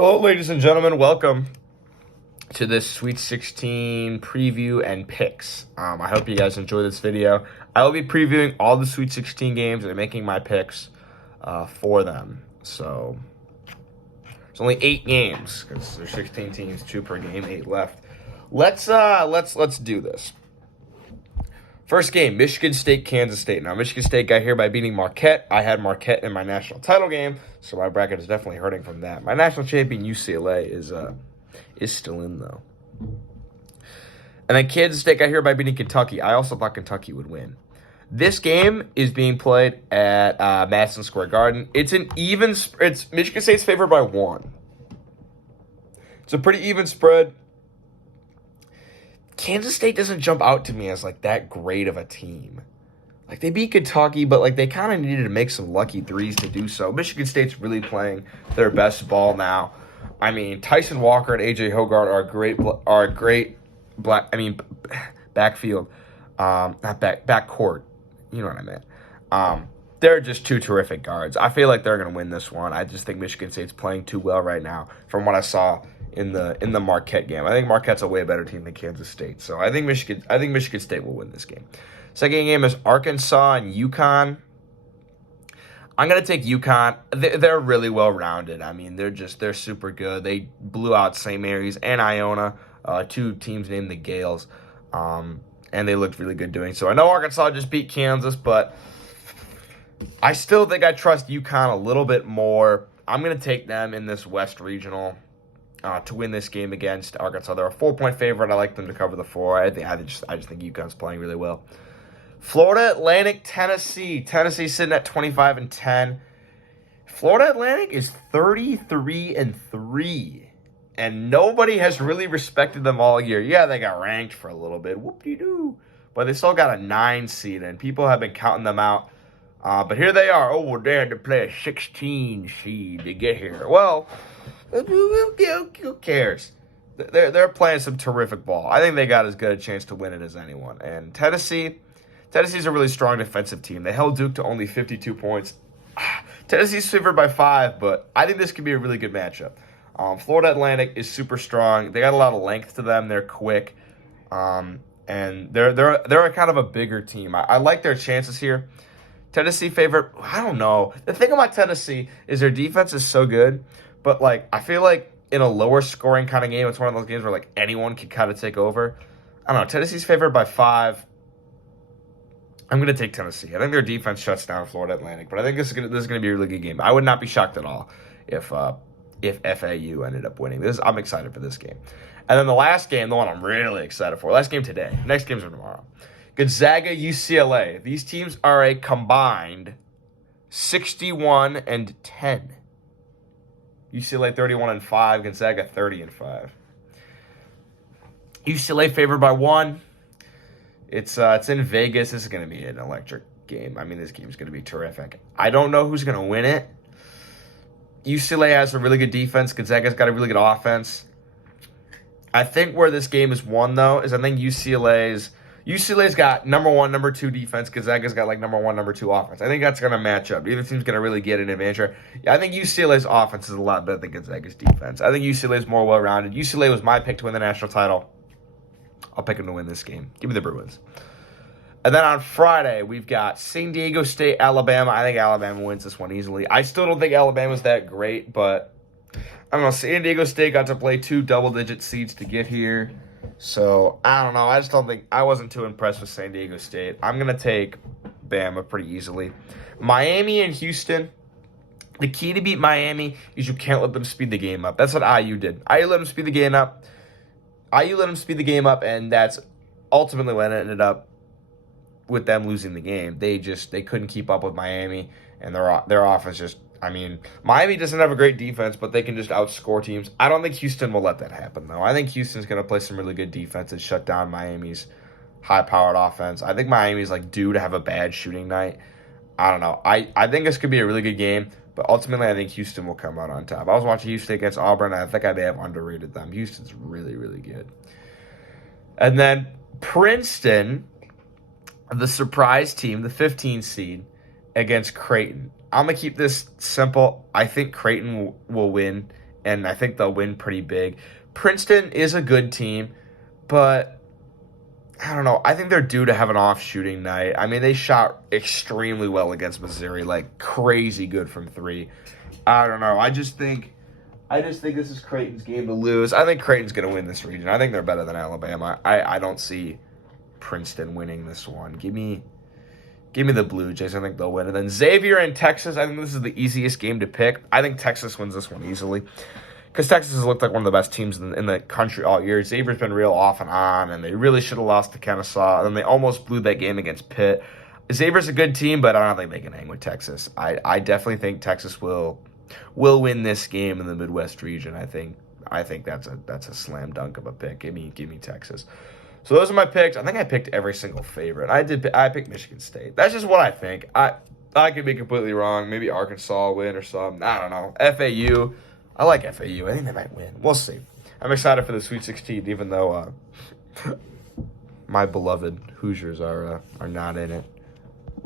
Hello, ladies and gentlemen. Welcome to this Sweet 16 preview and picks. I hope you guys enjoy this video. I will be previewing all the Sweet 16 games and making my picks for them. So it's only 8 games because there's 16 teams, 2 per game, 8 left. Let's do this. First game, Michigan State, Kansas State. Now, Michigan State got here by beating Marquette. I had Marquette in my national title game, so my bracket is definitely hurting from that. My national champion, UCLA, is still in, though. And then Kansas State got here by beating Kentucky. I also thought Kentucky would win. This game is being played at Madison Square Garden. It's Michigan State's favored by 1. It's a pretty even spread. Kansas State doesn't jump out to me as like that great of a team. Like they beat Kentucky, but like they kind of needed to make some lucky threes to do so. Michigan State's really playing their best ball now. I mean, Tyson Walker and AJ Hoggard are a great backfield, not backcourt. You know what I meant. They're just 2 terrific guards. I feel like they're going to win this one. I just think Michigan State's playing too well right now from what I saw in the Marquette game. I think Marquette's a way better team than Kansas State. So I think Michigan State will win this game. Second game is Arkansas and UConn. I'm going to take UConn. They're really well-rounded. I mean, they're super good. They blew out St. Mary's and Iona, 2 teams named the Gales, and they looked really good doing so. I know Arkansas just beat Kansas, but I still think I trust UConn a little bit more. I'm going to take them in this West Regional to win this game against Arkansas. They're a 4-point favorite. I like them to cover the 4. I just think UConn's playing really well. Florida Atlantic, Tennessee. Tennessee sitting at 25-10. Florida Atlantic is 33-3, and nobody has really respected them all year. Yeah, they got ranked for a little bit. Whoop-de-doo. But they still got a 9 seed, and people have been counting them out. But here they are. Oh, they had to play a 16 seed to get here. Well, who cares? They're playing some terrific ball. I think they got as good a chance to win it as anyone. And Tennessee's a really strong defensive team. They held Duke to only 52 points. Tennessee's favored by 5, but I think this could be a really good matchup. Florida Atlantic is super strong. They got a lot of length to them. They're quick, and they're a kind of a bigger team. I like their chances here. Tennessee favorite. I don't know. The thing about Tennessee is their defense is so good. But, like, I feel like in a lower scoring kind of game, it's one of those games where, like, anyone can kind of take over. I don't know. Tennessee's favored by 5. I'm going to take Tennessee. I think their defense shuts down Florida Atlantic. But I think this is going to be a really good game. I would not be shocked at all if FAU ended up winning. I'm excited for this game. And then the last game, the one I'm really excited for. Last game today. Next games are tomorrow. Gonzaga, UCLA. These teams are a combined 61-10. UCLA 31-5, Gonzaga 30-5. UCLA favored by 1. It's in Vegas. This is going to be an electric game. I mean, this game is going to be terrific. I don't know who's going to win it. UCLA has a really good defense. Gonzaga's got a really good offense. I think where this game is won, though, is I think UCLA's got number 1, number 2 defense. Gonzaga's got like number 1, number 2 offense. I think that's going to match up. Neither team's going to really get an advantage. I think UCLA's offense is a lot better than Gonzaga's defense. I think UCLA's more well-rounded. UCLA was my pick to win the national title. I'll pick them to win this game. Give me the Bruins. And then on Friday, we've got San Diego State, Alabama. I think Alabama wins this one easily. I still don't think Alabama's that great, but I don't know. San Diego State got to play 2 double-digit seeds to get here. So, I don't know. I wasn't too impressed with San Diego State. I'm going to take Bama pretty easily. Miami and Houston. The key to beat Miami is you can't let them speed the game up. That's what IU did. IU let them speed the game up. And that's ultimately when it ended up with them losing the game. They couldn't keep up with Miami, and their offense just, I mean, Miami doesn't have a great defense, but they can just outscore teams. I don't think Houston will let that happen, though. I think Houston's going to play some really good defense and shut down Miami's high-powered offense. I think Miami's like due to have a bad shooting night. I don't know. I think this could be a really good game, but ultimately I think Houston will come out on top. I was watching Houston against Auburn, and I think I may have underrated them. Houston's really, really good. And then Princeton, the surprise team, the 15 seed, against Creighton. I'm going to keep this simple. I think Creighton will win and I think they'll win pretty big. Princeton is a good team, but I don't know. I think they're due to have an off shooting night. I mean, they shot extremely well against Missouri, like crazy good from three. I don't know. I just think this is Creighton's game to lose. I think Creighton's going to win this region. I think they're better than Alabama. I don't see Princeton winning this one. Give me the Blue Jays. I think they'll win. And then Xavier and Texas. I think this is the easiest game to pick. I think Texas wins this one easily, because Texas has looked like one of the best teams in the country all year. Xavier's been real off and on, and they really should have lost to Kennesaw. And they almost blew that game against Pitt. Xavier's a good team, but I don't think they can hang with Texas. I definitely think Texas will win this game in the Midwest region. I think that's a slam dunk of a pick. Give me Texas. So those are my picks. I think I picked every single favorite. I picked Michigan State. That's just what I think. I could be completely wrong. Maybe Arkansas will win or something. I don't know. FAU. I like FAU. I think they might win. We'll see. I'm excited for the Sweet 16, even though my beloved Hoosiers are not in it.